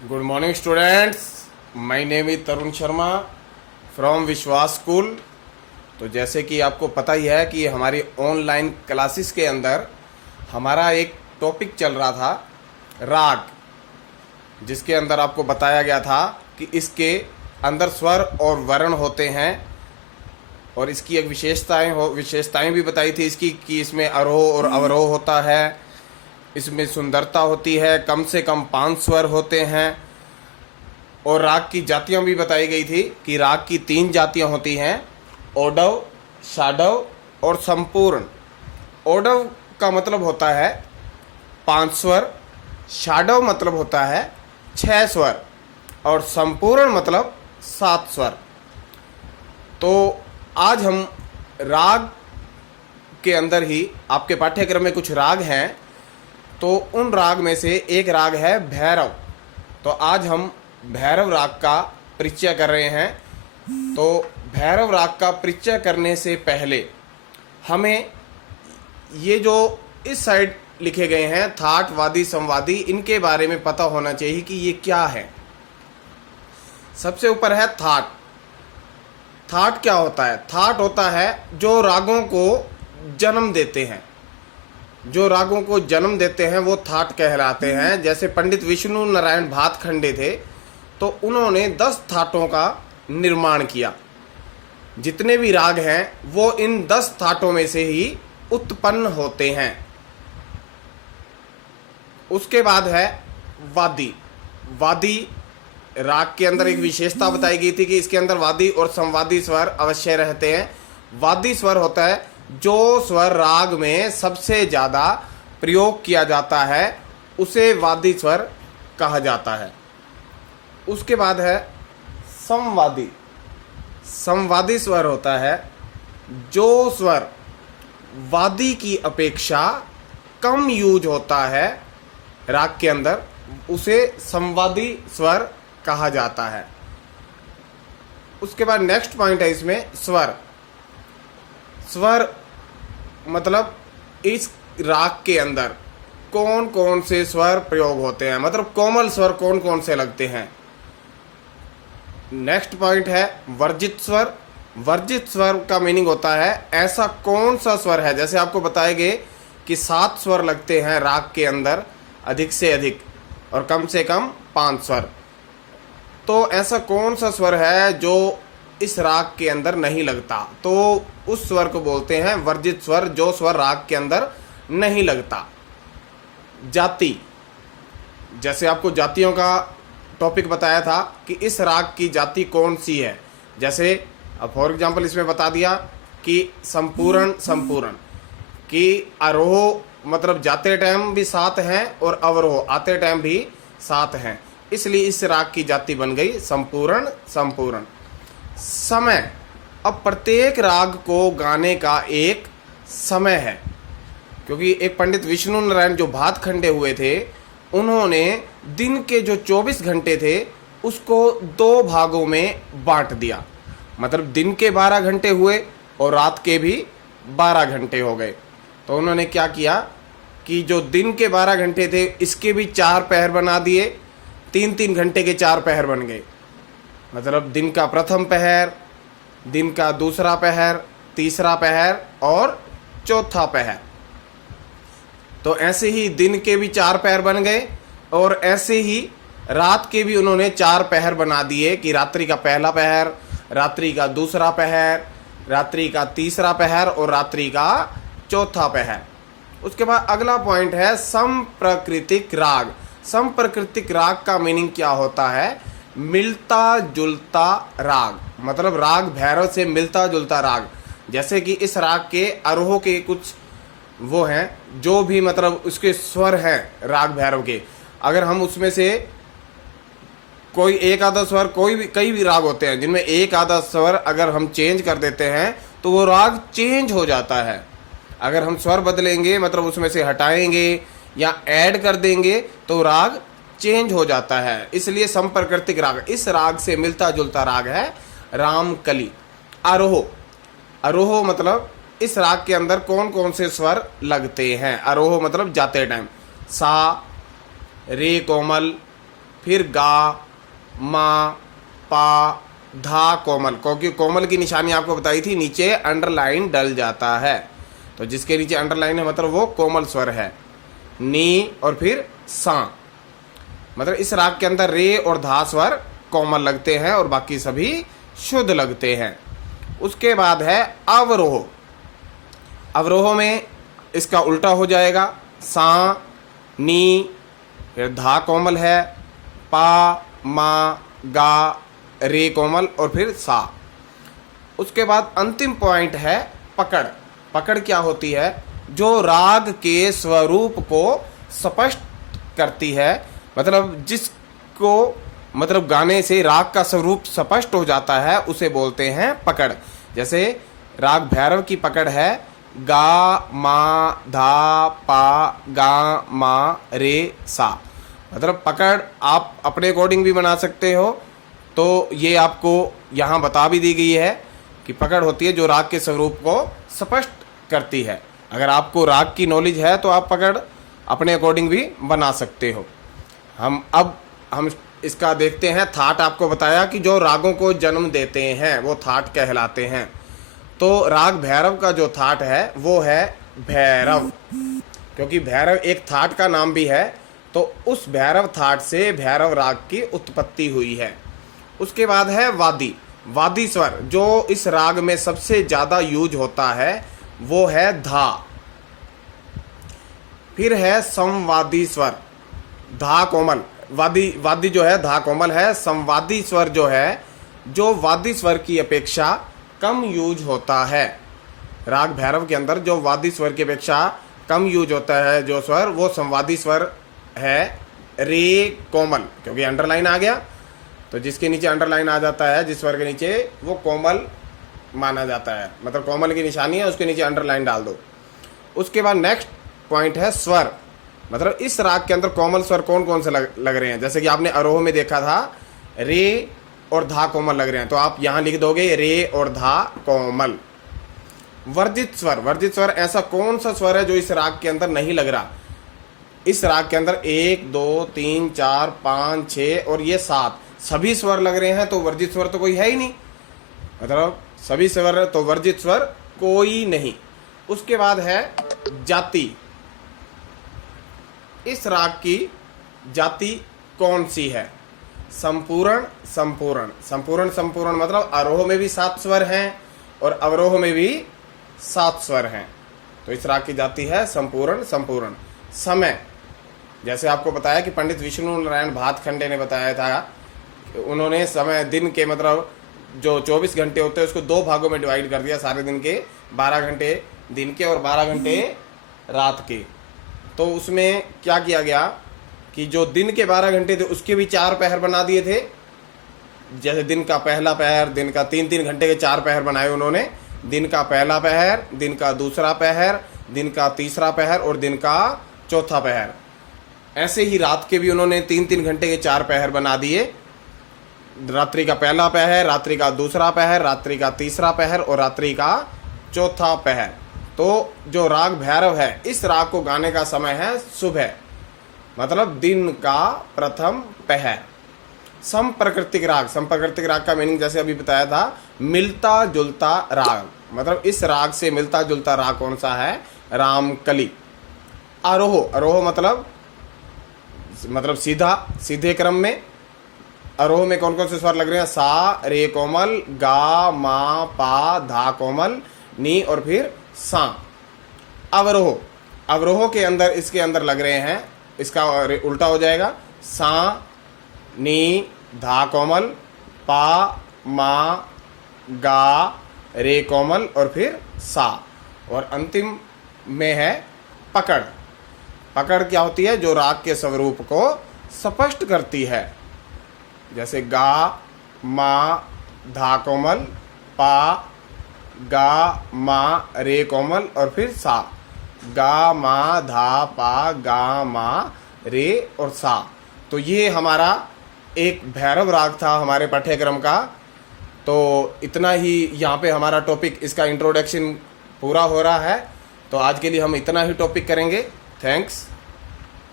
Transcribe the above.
Good morning students, my name is Tarun Sharma from विश्वास school. तो जैसे कि आपको पता ही है कि हमारी ऑनलाइन क्लासेस के अंदर हमारा एक टॉपिक चल रहा था राग, जिसके अंदर आपको बताया गया था कि इसके अंदर स्वर और वर्ण होते हैं और इसकी एक विशेषताएं भी बताई थी इसकी कि इसमें आरोह और अवरोह होता है, इसमें सुंदरता होती है, कम से कम 5 स्वर होते हैं। और राग की जातियां भी बताई गई थी कि राग की 3 जातियां होती हैं, ओडव, शाडव और संपूर्ण। ओडव का मतलब होता है 5 स्वर, शाडव मतलब होता है 6 स्वर और संपूर्ण मतलब 7 स्वर। तो आज हम राग के अंदर ही आपके पाठ्यक्रम में कुछ राग हैं, तो उन राग में से एक राग है भैरव। तो आज हम भैरव राग का परिचय कर रहे हैं। तो भैरव राग का परिचय करने से पहले हमें ये जो इस साइड लिखे गए हैं थाट, वादी, संवादी, इनके बारे में पता होना चाहिए कि ये क्या है। सबसे ऊपर है थाट। थाट क्या होता है? थाट होता है जो रागों को जन्म देते हैं। जो रागों को जन्म देते हैं वो थाट कहलाते हैं। जैसे पंडित विष्णु नारायण भातखंडे थे, तो उन्होंने 10 थाटों का निर्माण किया। जितने भी राग हैं वो इन 10 थाटों में से ही उत्पन्न होते हैं। उसके बाद है वादी। वादी राग के अंदर एक विशेषता बताई गई थी कि इसके अंदर वादी और संवादी स्वर अवश्य रहते हैं। वादी स्वर होता है जो स्वर राग में सबसे ज़्यादा प्रयोग किया जाता है, उसे वादी स्वर कहा जाता है। उसके बाद है संवादी। संवादी स्वर होता है जो स्वर वादी की अपेक्षा कम यूज होता है राग के अंदर, उसे संवादी स्वर कहा जाता है। उसके बाद नेक्स्ट पॉइंट है इसमें स्वर। स्वर मतलब इस राग के अंदर कौन कौन से स्वर प्रयोग होते हैं, मतलब कोमल स्वर कौन कौन से लगते हैं। नेक्स्ट पॉइंट है वर्जित स्वर। वर्जित स्वर का मीनिंग होता है ऐसा कौन सा स्वर है, जैसे आपको बताएंगे कि 7 स्वर लगते हैं राग के अंदर अधिक से अधिक और कम से कम 5 स्वर। तो ऐसा कौन सा स्वर है जो इस राग के अंदर नहीं लगता, तो उस स्वर को बोलते हैं वर्जित स्वर, जो स्वर राग के अंदर नहीं लगता। जाति, जैसे आपको जातियों का टॉपिक बताया था कि इस राग की जाति कौन सी है। जैसे अब फॉर एग्जांपल इसमें बता दिया कि संपूर्ण, संपूर्ण कि आरोह मतलब जाते टाइम भी 7 हैं और अवरोह आते टाइम भी 7 हैं, इसलिए इस राग की जाति बन गई संपूर्ण, संपूर्ण। समय, अब प्रत्येक राग को गाने का एक समय है, क्योंकि एक पंडित विष्णु नारायण जो भातखंडे हुए थे, उन्होंने दिन के जो 24 घंटे थे उसको 2 भागों में बांट दिया। मतलब दिन के 12 घंटे हुए और रात के भी 12 घंटे हो गए। तो उन्होंने क्या किया कि जो दिन के 12 घंटे थे इसके भी 4 पहर बना दिए, 3-3 घंटे के 4 पहर बन गए। मतलब दिन का प्रथम पहर, दिन का दूसरा पहर, तीसरा पहर और चौथा पहर। तो ऐसे ही दिन के भी 4 पहर बन गए और ऐसे ही रात के भी उन्होंने 4 पहर बना दिए कि रात्रि का पहला पहर, रात्रि का दूसरा पहर, रात्रि का तीसरा पहर और रात्रि का चौथा पहर। उसके बाद अगला पॉइंट है समप्रकृतिक राग। समप्रकृतिक राग का मीनिंग क्या होता है? मिलता जुलता राग, मतलब राग भैरव से मिलता जुलता राग। जैसे कि इस राग के आरोह के कुछ वो हैं जो भी मतलब उसके स्वर हैं राग भैरव के, अगर हम उसमें से कोई एक आधा स्वर, कोई भी कई भी राग होते हैं जिनमें एक आधा स्वर अगर हम चेंज कर देते हैं तो वो राग चेंज हो जाता है। अगर हम स्वर बदलेंगे मतलब उसमें से हटाएंगे या ऐड कर देंगे तो राग चेंज हो जाता है, इसलिए संप्रकृतिक राग। इस राग से मिलता जुलता राग है रामकली। आरोह, आरोह मतलब इस राग के अंदर कौन कौन से स्वर लगते हैं। आरोह मतलब जाते टाइम सा, रे कोमल, फिर गा, मा, पा, धा कोमल, क्योंकि कोमल की निशानी आपको बताई थी नीचे अंडरलाइन डल जाता है, तो जिसके नीचे अंडरलाइन है मतलब वो कोमल स्वर है। नी और फिर सा, मतलब इस राग के अंदर रे और धा स्वर कोमल लगते हैं और बाकी सभी शुद्ध लगते हैं। उसके बाद है अवरोह। अवरोह में इसका उल्टा हो जाएगा, सा, नी, फिर धा कोमल है, पा, मा, गा, रे कोमल और फिर सा। उसके बाद अंतिम पॉइंट है पकड़। पकड़ क्या होती है? जो राग के स्वरूप को स्पष्ट करती है, मतलब जिसको मतलब गाने से राग का स्वरूप स्पष्ट हो जाता है उसे बोलते हैं पकड़। जैसे राग भैरव की पकड़ है गा, मा, धा, पा, गा, मा, रे, सा। मतलब पकड़ आप अपने अकॉर्डिंग भी बना सकते हो, तो ये आपको यहाँ बता भी दी गई है कि पकड़ होती है जो राग के स्वरूप को स्पष्ट करती है। अगर आपको राग की नॉलेज है तो आप पकड़ अपने अकॉर्डिंग भी बना सकते हो। हम इसका देखते हैं। थाट आपको बताया कि जो रागों को जन्म देते हैं वो थाट कहलाते हैं। तो राग भैरव का जो थाट है वो है भैरव, क्योंकि भैरव एक थाट का नाम भी है, तो उस भैरव थाट से भैरव राग की उत्पत्ति हुई है। उसके बाद है वादी। वादी स्वर जो इस राग में सबसे ज़्यादा यूज होता है वो है धा। फिर है संवादी स्वर, धा कोमल। वादी जो है धा कोमल है। संवादी स्वर जो है, जो वादी स्वर की अपेक्षा कम यूज होता है। राग भैरव के अंदर जो वादी स्वर की अपेक्षा कम यूज होता है जो स्वर, वो संवादी स्वर है रे कोमल, क्योंकि अंडरलाइन आ गया, तो जिसके नीचे अंडरलाइन आ जाता है जिस स्वर के नीचे, वो कोमल माना जाता है। मतलब कोमल की निशानी है, उसके नीचे अंडरलाइन डाल दो। उसके बाद नेक्स्ट पॉइंट है स्वर। मतलब इस राग के अंदर कोमल स्वर कौन कौन से लग रहे हैं। जैसे कि आपने आरोह में देखा था रे और धा कोमल लग रहे हैं, तो आप यहाँ लिख दोगे रे और धा कोमल। वर्जित स्वर। वर्जित स्वर ऐसा कौन सा स्वर है जो इस राग के अंदर नहीं लग रहा। इस राग के अंदर 1 2 3 4 5 6 और ये 7 सभी स्वर लग रहे हैं, तो वर्जित स्वर तो कोई है ही नहीं। मतलब सभी स्वर, तो वर्जित स्वर कोई नहीं। उसके बाद है जाति। इस राग की जाति कौन सी है? संपूर्ण संपूर्ण। संपूर्ण संपूर्ण मतलब आरोह में भी 7 स्वर हैं और अवरोह में भी 7 स्वर हैं, तो इस राग की जाति है संपूर्ण संपूर्ण। समय, जैसे आपको बताया कि पंडित विष्णु नारायण भातखंडे ने बताया था, उन्होंने समय दिन के मतलब जो 24 घंटे होते हैं उसको 2 भागों में डिवाइड कर दिया। सारे दिन के 12 घंटे दिन के और 12 घंटे रात के। तो उसमें क्या किया गया कि जो दिन के 12 घंटे थे उसके भी 4 पहर बना दिए थे। जैसे दिन का पहला पहर, दिन का 3-3 घंटे के 4 पहर बनाए उन्होंने। दिन का पहला पहर, दिन का दूसरा पहर, दिन का तीसरा पहर और दिन का चौथा पहर। ऐसे ही रात के भी उन्होंने 3-3 घंटे के 4 पहर बना दिए। रात्रि का पहला पहर, रात्रि का दूसरा पहर, रात्रि का तीसरा पहर और रात्रि का चौथा पहर। तो जो राग भैरव है, इस राग को गाने का समय है सुबह, मतलब दिन का प्रथम पहर। समप्रकृतिक राग। समप्रकृतिक राग का मीनिंग जैसे अभी बताया था, मिलता जुलता राग। मतलब इस राग से मिलता जुलता राग कौन सा है? रामकली। आरोह। आरोह मतलब सीधे क्रम में। आरोह में कौन कौन से स्वर लग रहे हैं? सा, रे कोमल, गा, मा, पा, धा कोमल, नी और फिर सा। अवरोह। अवरोह के अंदर इसके अंदर लग रहे हैं, इसका उल्टा हो जाएगा, सा, नी, धा कोमल, पा, मा, गा, रे कोमल और फिर सा। और अंतिम में है पकड़। पकड़ क्या होती है? जो राग के स्वरूप को स्पष्ट करती है। जैसे गा, मा, धा कोमल, पा, गा, मा, रे कोमल और फिर सा। गा, मा, धा, पा, गा, मा, रे और सा। तो ये हमारा एक भैरव राग था हमारे पाठ्यक्रम का। तो इतना ही यहाँ पे हमारा टॉपिक, इसका इंट्रोडक्शन पूरा हो रहा है। तो आज के लिए हम इतना ही टॉपिक करेंगे। थैंक्स।